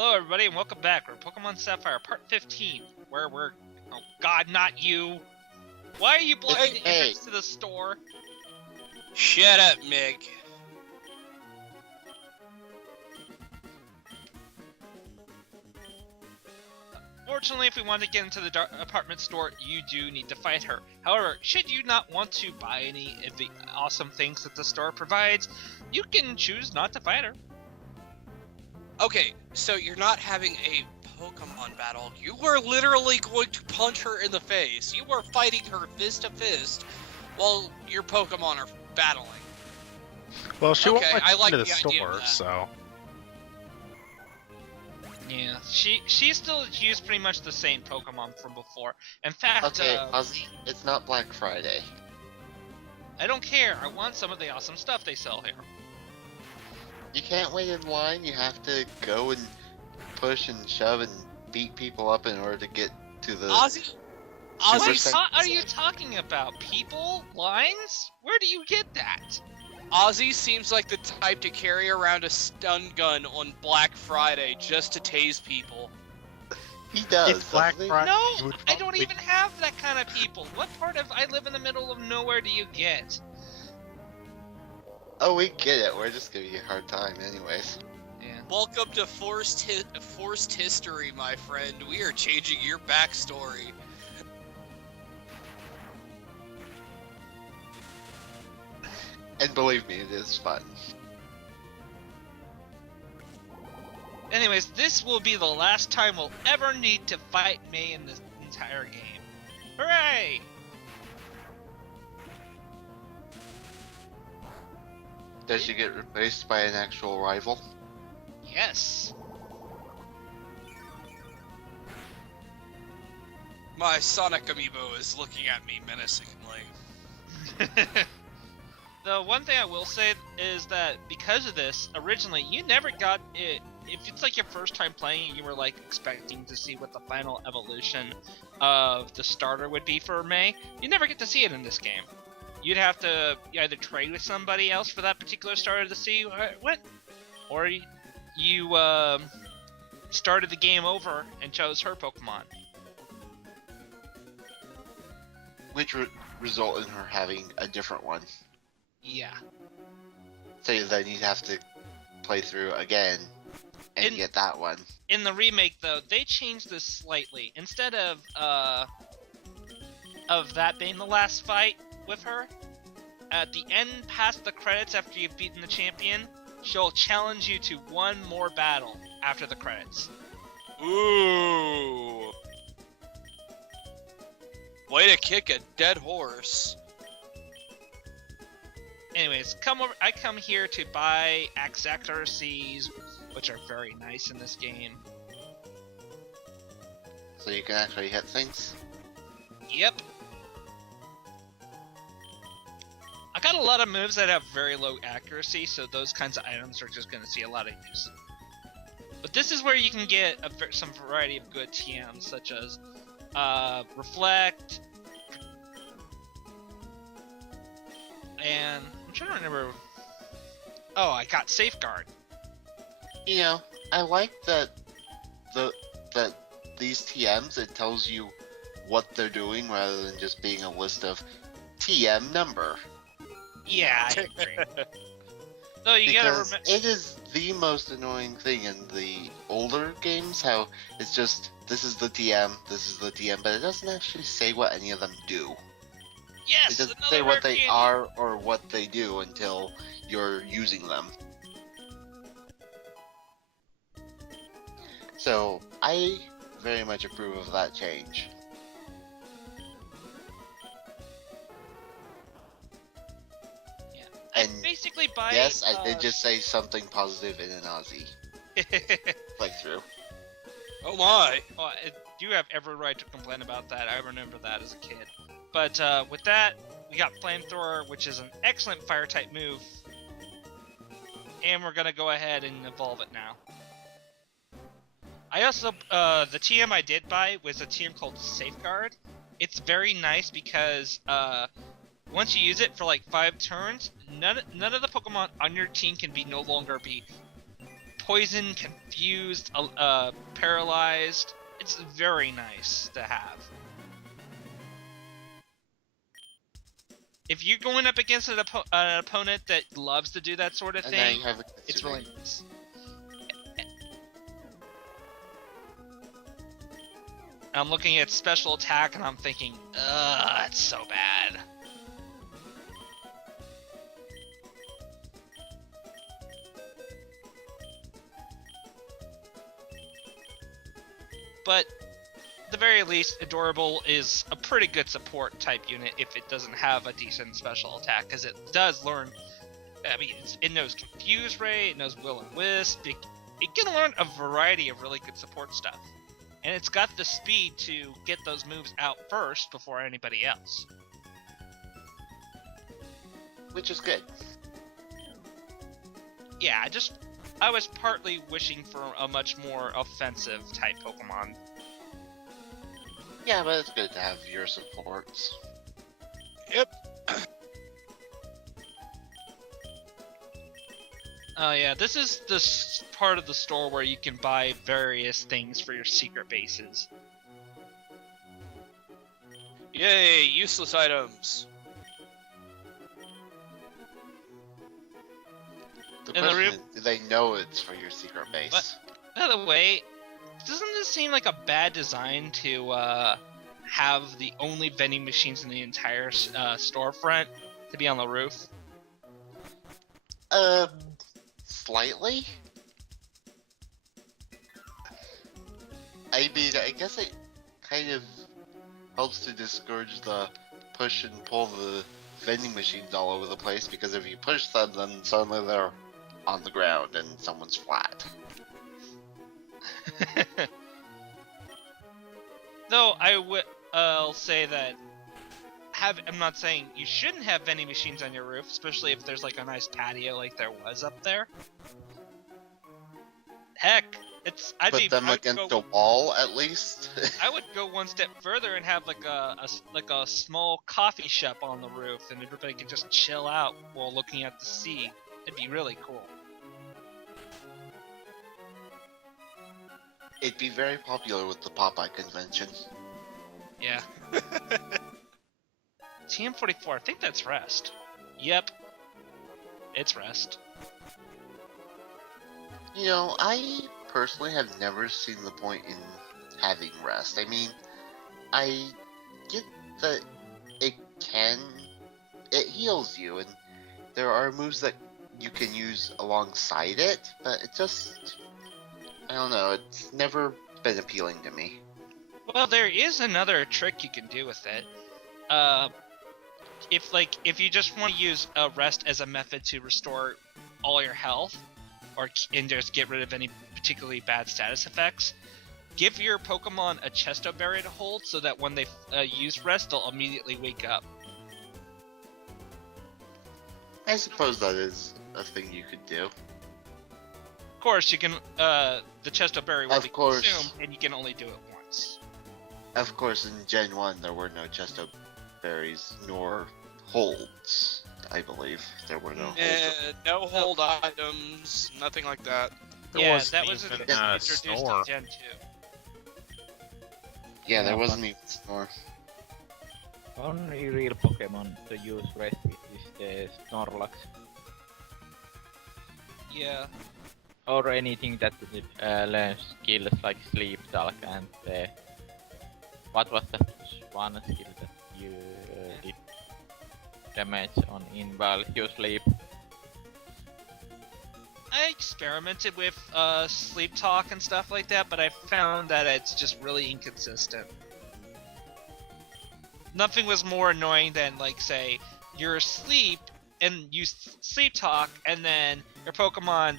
Hello everybody and welcome back. We're Pokemon Sapphire Part 15, where we're... Oh god, not you! Why are you blocking the entrance to the store? Shut up, Mig. Fortunately, if we want to get into the apartment store, you do need to fight her. However, should you not want to buy any of the awesome things that the store provides, you can choose not to fight her. Okay, so you're not having a Pokemon battle. You were literally going to punch her in the face. You were fighting her fist to fist while your Pokemon are battling. Well, she won't let I you like into the the idea of store, that. so... Yeah, she still used pretty much the same Pokemon from before. In fact, Okay, Ozzy, it's not Black Friday. I don't care. I want some of the awesome stuff they sell here. You can't wait in line, you have to go and push and shove and beat people up in order to get to the... Ozzy, What are you talking about? People? Lines? Where do you get that? Ozzy seems like the type to carry around a stun gun on Black Friday just to tase people. He does, It's Black doesn't he? Friday. No, You would I don't probably- even have that kind of people. What part of I live in the middle of nowhere do you get? Oh, we get it, we're just giving you a hard time anyways. Yeah. Welcome to forced history, my friend. We are changing your backstory. And believe me, it is fun. Anyways, this will be the last time we'll ever need to fight May in this entire game. Hooray! Does she get replaced by an actual rival? Yes. My Sonic amiibo is looking at me menacingly. The one thing I will say is that because of this, originally you never got it. If it's like your first time playing, you were like expecting to see what the final evolution of the starter would be for May. You never get to see it in this game. You'd have to either trade with somebody else for that particular starter to see what, or you started the game over and chose her Pokemon. Which would result in her having a different one. Yeah. So then you'd have to play through again and get that one. In the remake, though, they changed this slightly. Instead of that being the last fight with her, at the end, past the credits, after you've beaten the champion, she'll challenge you to one more battle after the credits. Ooh. Way to kick a dead horse. Anyways, I come here to buy accuracies, which are very nice in this game. So you can actually hit things? Yep. I got a lot of moves that have very low accuracy, so those kinds of items are just going to see a lot of use. But this is where you can get some variety of good TMs, such as Reflect, and I'm trying to remember. Oh, I got Safeguard. You know, I like that these TMs, it tells you what they're doing rather than just being a list of TM number. Yeah, I agree. So you gotta Because remember. it is the most annoying thing in the older games, how it's just, this is the TM, but it doesn't actually say what any of them do. Yes, It doesn't another say rare what they candy. are or what they do until you're using them. So, I very much approve of that change. Yeah. And I basically buy. Yes, I did just say something positive in an Aussie playthrough. Oh my. Well, you have every right to complain about that. I remember that as a kid. But with that, we got Flamethrower, which is an excellent fire-type move. And we're going to go ahead and evolve it now. I also, the TM I did buy was a TM called Safeguard. It's very nice because once you use it for like 5 turns, none of the Pokemon on your team can no longer be poisoned, confused, paralyzed. It's very nice to have. If you're going up against an opponent that loves to do that sort of And now thing, you have a it's really nice. I'm looking at special attack and I'm thinking, ugh, it's so bad. But at the very least, Adorable is a pretty good support type unit if it doesn't have a decent special attack, because it does learn. I mean, it knows Confuse Ray, it knows Will and Wisp. It can learn a variety of really good support stuff, and it's got the speed to get those moves out first before anybody else. Which is good. Yeah, I was partly wishing for a much more offensive type Pokemon. Yeah, but it's good to have your supports. Yep. Oh yeah, this is the part of the store where you can buy various things for your secret bases. Yay, useless items. The And the question is, do they know it's for your secret base? What? By the way, doesn't this seem like a bad design to have the only vending machines in the entire storefront to be on the roof? Slightly? I mean, I guess it kind of helps to discourage the push and pull the vending machines all over the place, because if you push them, then suddenly they're on the ground and someone's flat. Though I'll say that I'm not saying you shouldn't have vending machines on your roof, especially if there's like a nice patio like there was up there. Heck, Put them against a wall at least. I would go one step further and have like a small coffee shop on the roof, and everybody could just chill out while looking at the sea. It'd be really cool. It'd be very popular with the Popeye convention. Yeah. TM44, I think that's Rest. Yep. It's Rest. You know, I personally have never seen the point in having Rest. I mean, I get that it heals you, and there are moves that you can use alongside it, but it just, I don't know, it's never been appealing to me. Well, there is another trick you can do with it. If you just want to use Rest as a method to restore all your health, and just get rid of any particularly bad status effects, give your Pokemon a Chesto Berry to hold so that when they use Rest, they'll immediately wake up. I suppose that is a thing you could do. Of course, you can. The Chesto Berry will be consumed, and you can only do it once. Of course, in Gen 1, there were no Chesto Berries nor holds, I believe. There were no holds. No hold items, nothing like that. Yeah, that was even, introduced in Snore. Gen 2. Yeah, there wasn't even Snore. Only real Pokemon to use Rest with is the Snorlax. Yeah. Or anything that learns skills like Sleep Talk and what was that one skill that you did damage on while you sleep? I experimented with Sleep Talk and stuff like that, but I found that it's just really inconsistent. Nothing was more annoying than, like, say, you're asleep and you Sleep Talk, and then your Pokemon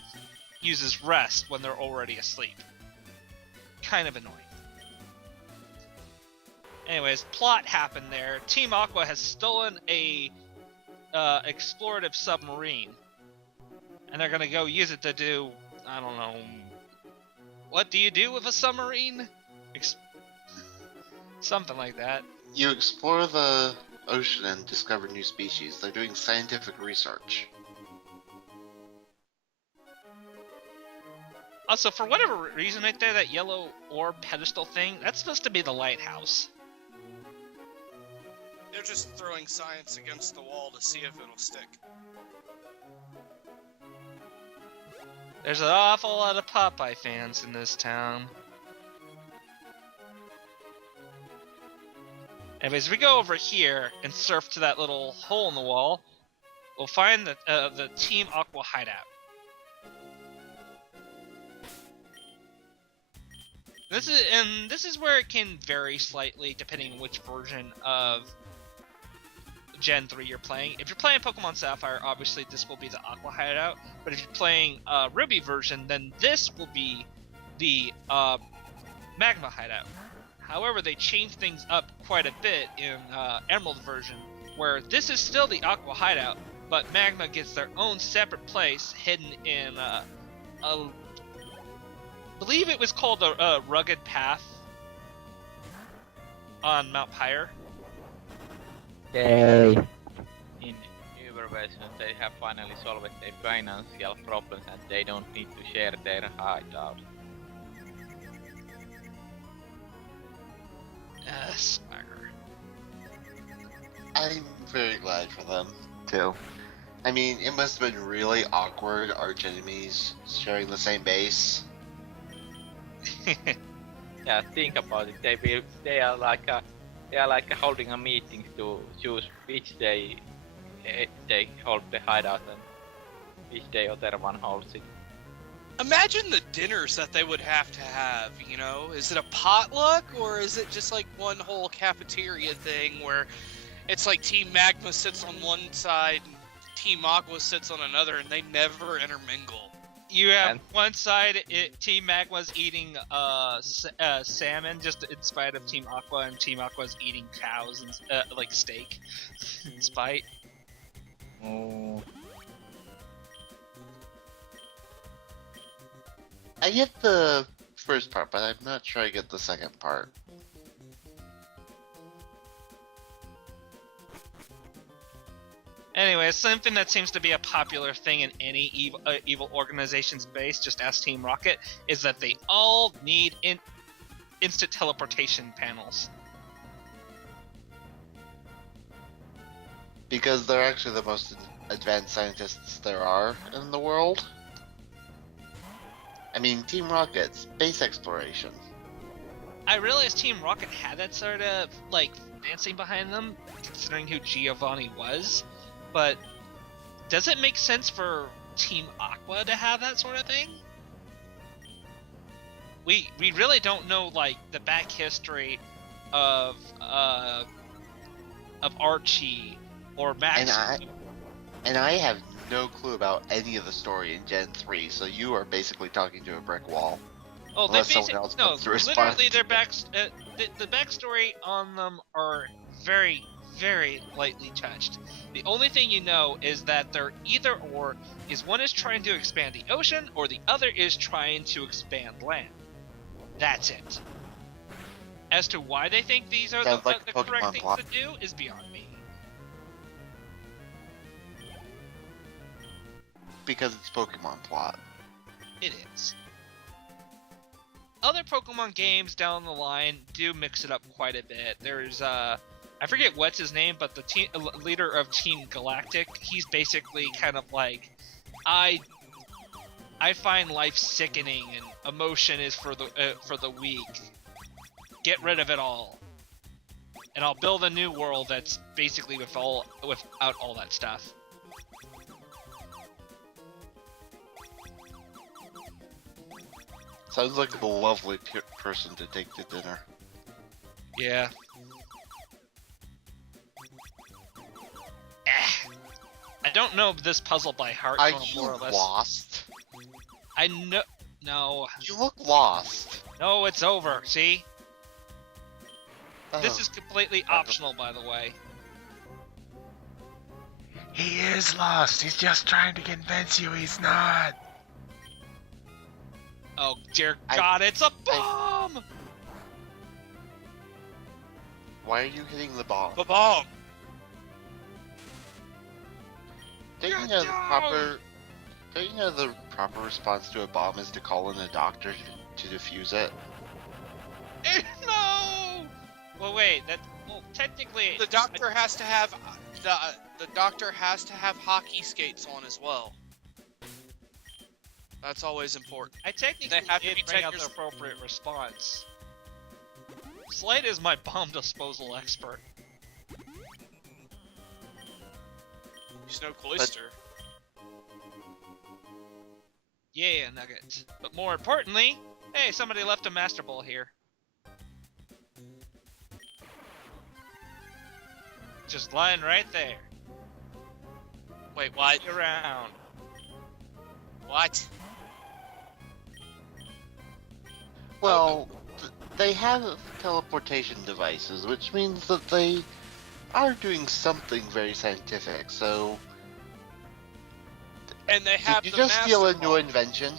uses Rest when they're already asleep. Kind of annoying. Anyways, plot happened there. Team Aqua has stolen a explorative submarine, and they're gonna go use it to do, I don't know, what do you do with a submarine? Something like that. You explore the ocean and discover new species. They're doing scientific research. Also, for whatever reason right there, that yellow orb pedestal thing, that's supposed to be the lighthouse. They're just throwing science against the wall to see if it'll stick. There's an awful lot of Popeye fans in this town. Anyways, we go over here and surf to that little hole in the wall. We'll find the Team Aqua hideout. This is where it can vary slightly depending on which version of Gen 3 you're playing. If you're playing Pokemon Sapphire, obviously this will be the Aqua hideout. But if you're playing Ruby version, then this will be the Magma hideout. However, they changed things up quite a bit in Emerald version, where this is still the Aqua hideout, but Magma gets their own separate place hidden in I believe it was called the Rugged Path on Mount Pyre. Yay! In newer versions, they have finally solved their financial problems and they don't need to share their hideout. Swagger. I'm very glad for them, too. I mean, it must have been really awkward, arch enemies sharing the same base. Yeah, think about it. They are like holding a meeting to choose which day they hold the hideout and which day other one holds it. Imagine the dinners that they would have to have, you know? Is it a potluck, or is it just like one whole cafeteria thing where it's like Team Magma sits on one side, Team Aqua sits on another, and they never intermingle? You have one side, Team Magma's eating salmon, just in spite of Team Aqua, and Team Aqua's eating cows and like steak, in spite. Oh. I get the first part, but I'm not sure I get the second part. Anyway, something that seems to be a popular thing in any evil organization's base, just ask Team Rocket, is that they all need instant teleportation panels. Because they're actually the most advanced scientists there are in the world. I mean, Team Rocket, space exploration. I realized Team Rocket had that sort of, like, dancing behind them, considering who Giovanni was. But does it make sense for Team Aqua to have that sort of thing? We really don't know, like, the back history of Archie or Max. And I have no clue about any of the story in Gen 3, so you are basically talking to a brick wall. Oh, they Unless someone else comes to respond. literally their the backstory on them are very, very lightly touched. The only thing you know is that they're either or, is one is trying to expand the ocean, or the other is trying to expand land. That's it. As to why they think these are the correct things to do is beyond me. Because it's Pokemon plot. It is. Other Pokemon games down the line do mix it up quite a bit. There's I forget what's his name, but the leader of Team Galactic, he's basically kind of like, I find life sickening and emotion is for the weak. Get rid of it all, and I'll build a new world that's basically without all that stuff. Sounds like a lovely person to take to dinner. Yeah. I don't know this puzzle by heart. Are more or you less. lost? I know. No. You look lost. No, it's over. See? Oh. This is completely optional, by the way. He is lost. He's just trying to convince you he's not. Oh dear God! It's a bomb. Why are you hitting the bomb? Ba-bomb! Don't you know the proper response to a bomb is to call in a doctor to defuse it? No! Well, wait, technically... The doctor has to have the doctor has to have hockey skates on as well. That's always important. I technically They have to did be bring 10 out the years- appropriate response. Slade is my bomb disposal expert. Snow Cloister. Yeah, Nugget. But more importantly, hey, somebody left a Master Ball here. Just lying right there. Wait, what? Look around. What? Well, they have teleportation devices, which means that they are doing something very scientific, so... And they have Did you the just steal a masterball. new invention?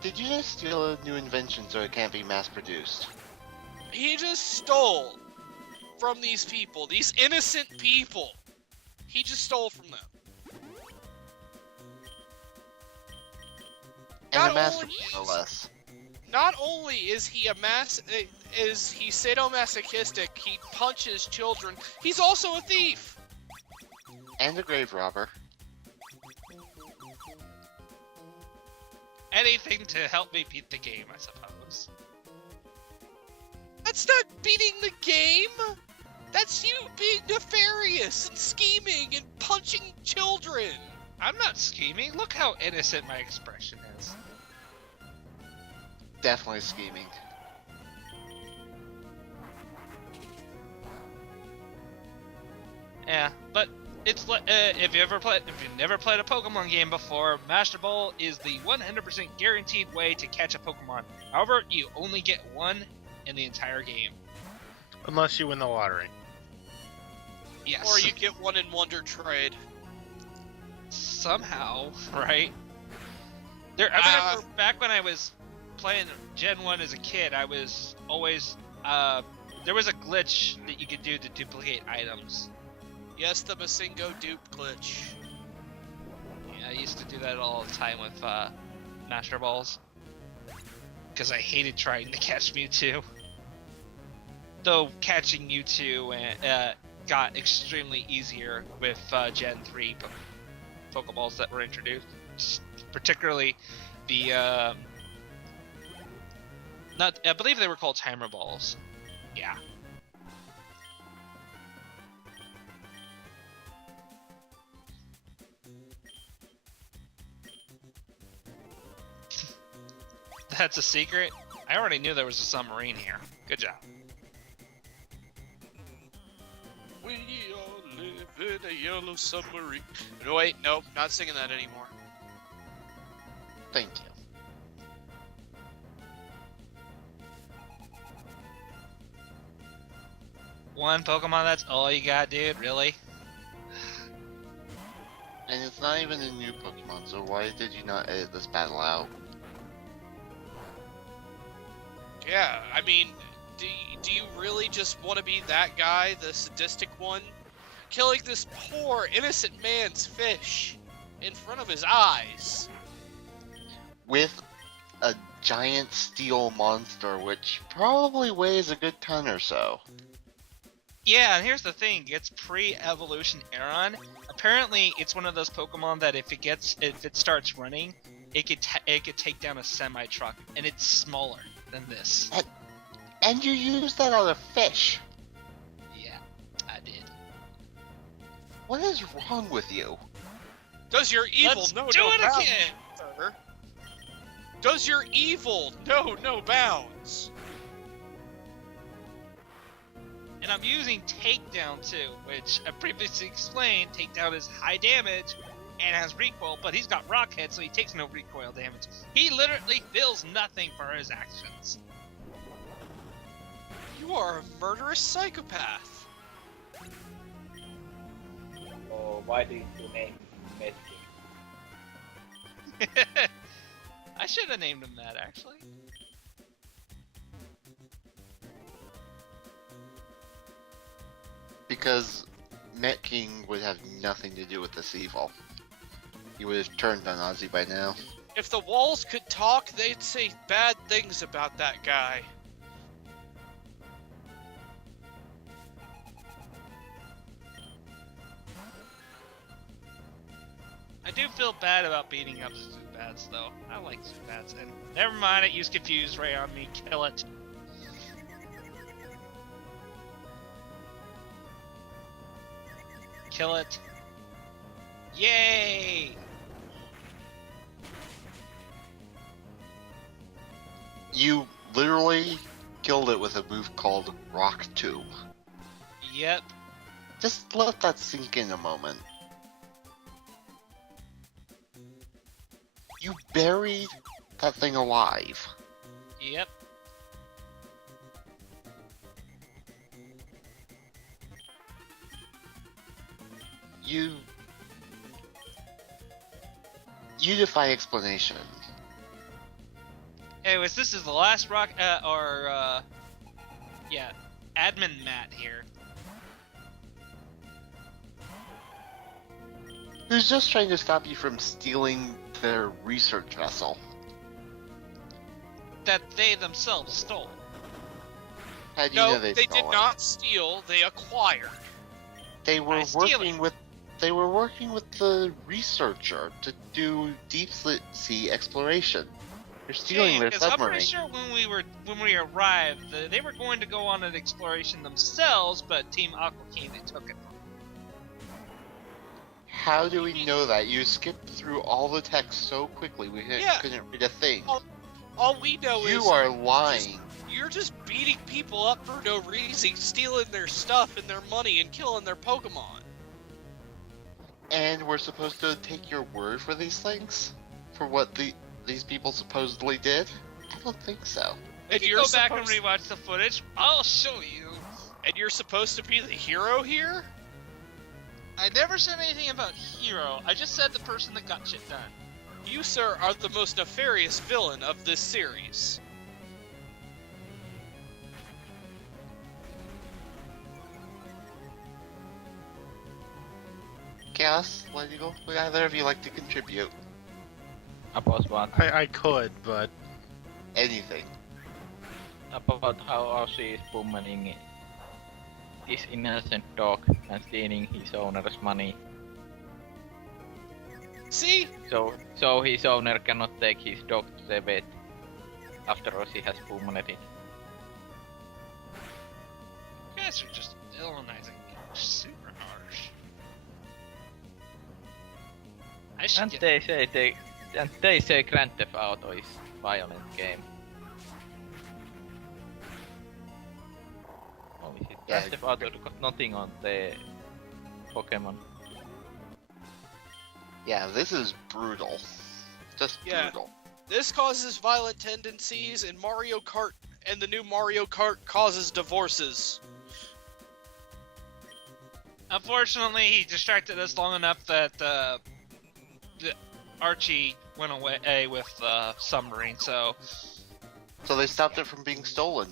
Did you just steal a new invention so it can't be mass-produced? He just stole from these people, these innocent people. He just stole from them. And Not a master, only no is- less. Not only is he is he sadomasochistic, he punches children, he's also a thief. And a grave robber. Anything to help me beat the game, I suppose. That's not beating the game. That's you being nefarious and scheming and punching children. I'm not scheming. Look how innocent my expression is. Definitely scheming. Yeah, but it's if you've never played a Pokemon game before, Master Ball is the 100% guaranteed way to catch a Pokemon. However, you only get one in the entire game. Unless you win the lottery. Yes. Or you get one in Wonder Trade. Somehow, right? I remember back when I was playing Gen 1 as a kid, I was always there was a glitch that you could do to duplicate items. Yes, the Masingo dupe glitch. Yeah, I used to do that all the time with Master Balls. Because I hated trying to catch Mewtwo. Though catching Mewtwo got extremely easier with Gen 3 Pokeballs that were introduced. Particularly the... I believe they were called Timer Balls. Yeah. That's a secret? I already knew there was a submarine here. Good job. We all live in a yellow submarine. No, wait, nope, not singing that anymore. Thank you. One Pokemon, that's all you got, dude? Really? And it's not even a new Pokemon, so why did you not edit this battle out? Yeah, I mean, do you really just want to be that guy, the sadistic one? Killing this poor, innocent man's fish in front of his eyes. With a giant steel monster, which probably weighs a good ton or so. Yeah, and here's the thing, it's pre-evolution Aeron. Apparently, it's one of those Pokemon that if it starts running, it could take down a semi-truck, and it's smaller than this. And you use that on a fish. Yeah, I did. What is wrong with you? Does your evil Let's know do no it bounds, again! sir? Does your evil know no bounds? And I'm using Takedown too, which I previously explained, Takedown is high damage and has recoil, but he's got Rock Head, so he takes no recoil damage. He literally feels nothing for his actions. You are a murderous psychopath. So why did you name Messi? I should have named him that, actually. Because Met King would have nothing to do with this evil. He would have turned on Ozzy by now. If the walls could talk, they'd say bad things about that guy. I do feel bad about beating up Zubats, though. I like Zubats. And never mind, it used Confuse Ray on me. Kill it. Kill it. Yay! You literally killed it with a move called Rock Tomb. Yep. Just let that sink in a moment. You buried that thing alive. Yep. You defy explanation. Anyways, this is the last rock, admin Matt here. Who's just trying to stop you from stealing their research vessel. That they themselves stole. How do you know No, they they stole did it? not steal, they acquired. They were By stealing. working with the researcher to do deep sea exploration. They're stealing their Because I'm submarine. pretty sure when we arrived, they were going to go on an exploration themselves, but Team Aqua came and took it. How do we know that? You skipped through all the text so quickly we couldn't read a thing. All we know You is are lying. you're just beating people up for no reason, stealing their stuff and their money and killing their Pokemon. And we're supposed to take your word for these things? For what these people supposedly did? I don't think so. And If you you're go back and supposed- rewatch the footage, I'll show you. And you're supposed to be the hero here? I never said anything about hero. I just said the person that got shit done. You, sir, are the most nefarious villain of this series. Chaos, let you go. Would either of you like to contribute? About what? I could, but Anything. About how Ozzy is pummeling this innocent dog and stealing his owner's money. See? So his owner cannot take his dog to the vet after Ozzy has pummeled it. You guys are just villainizing me super harsh. I should And get... they say Grand Theft Auto is violent game. Oh, is it? Yeah. Grand Theft Auto got nothing on the Pokemon. Yeah, this is brutal. Just Yeah. brutal. This causes violent tendencies, and Mario Kart and the new Mario Kart causes divorces. Unfortunately, he distracted us long enough that the Archie went away with submarine. So So they stopped it from being stolen.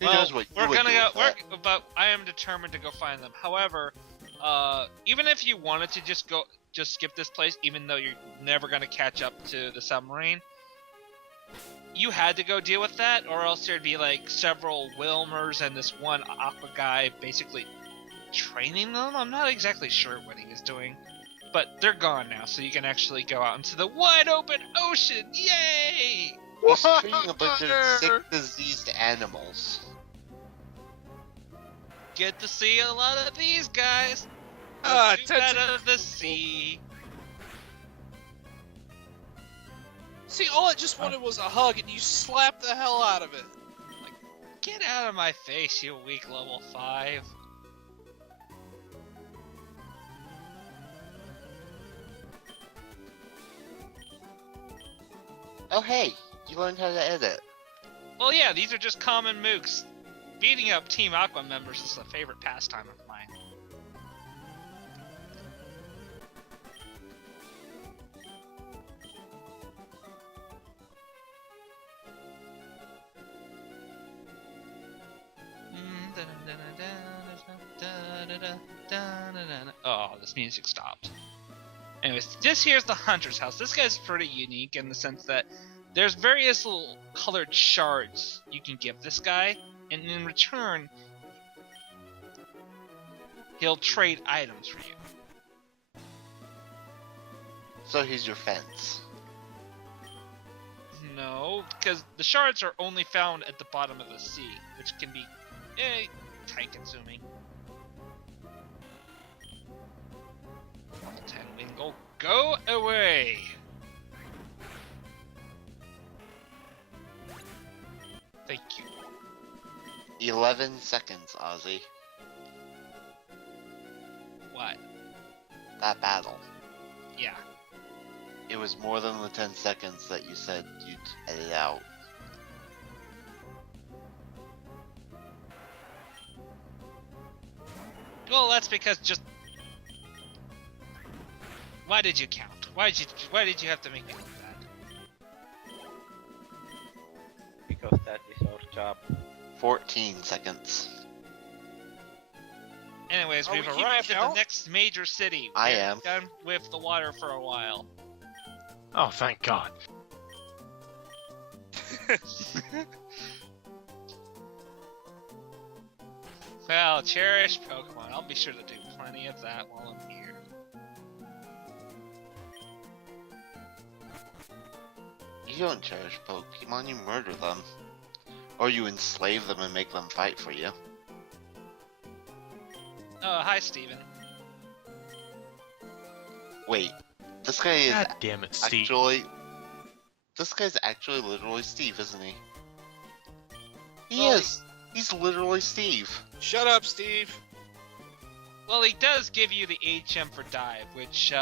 Who well, knows what you we're would gonna do go. with that? But I am determined to go find them. However, even if you wanted to just skip this place, even though you're never gonna catch up to the submarine, you had to go deal with that, or else there'd be like several Wilmers and this one Aqua guy basically training them. I'm not exactly sure what he was doing, but they're gone now, so you can actually go out into the wide open ocean. Yay! He's treating a bunch of sick, diseased animals. Get to see a lot of these guys. Ah, Shoot out of the sea. See, all it just wanted was a hug, and you slapped the hell out of it. Get out of my face, you weak level 5. Oh hey, you learned how to edit. Well, yeah, these are just common mooks. Beating up Team Aqua members is a favorite pastime of mine. Oh, this music stopped. Anyways, this here's the Hunter's House. This guy's pretty unique in the sense that there's various little colored shards you can give this guy, and in return, he'll trade items for you. So he's your fence. No, because the shards are only found at the bottom of the sea, which can be time-consuming. Ten-Wingle, go away! Thank you. 11 seconds, Ozzy. What? That battle. Yeah. It was more than the 10 seconds that you said you'd edit out. Well, that's because just... Why did you count? Why did you have to make me do that? Because that is our job. 14 seconds. Anyways, Are we've we keeping arrived at the count? next major city. I We're am. done with the water for a while. Oh, thank God. Well, cherish Pokemon. I'll be sure to do plenty of that while I'm here. You don't cherish Pokemon, you murder them. Or you enslave them and make them fight for you. Oh, hi, Steven. Wait, this guy is God damn it, Steve. actually... This guy's actually literally Steve, isn't he? He Well, is! He's literally Steve. Shut up, Steve. Well, he does give you the HM for dive, which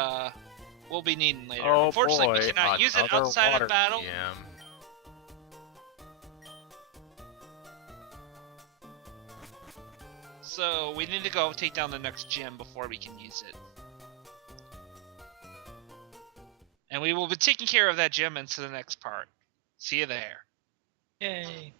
we'll be needing later. Oh Unfortunately, boy, we cannot use it another outside water of battle. gem. So we need to go take down the next gym before we can use it. And we will be taking care of that gym into the next part. See you there. Yay.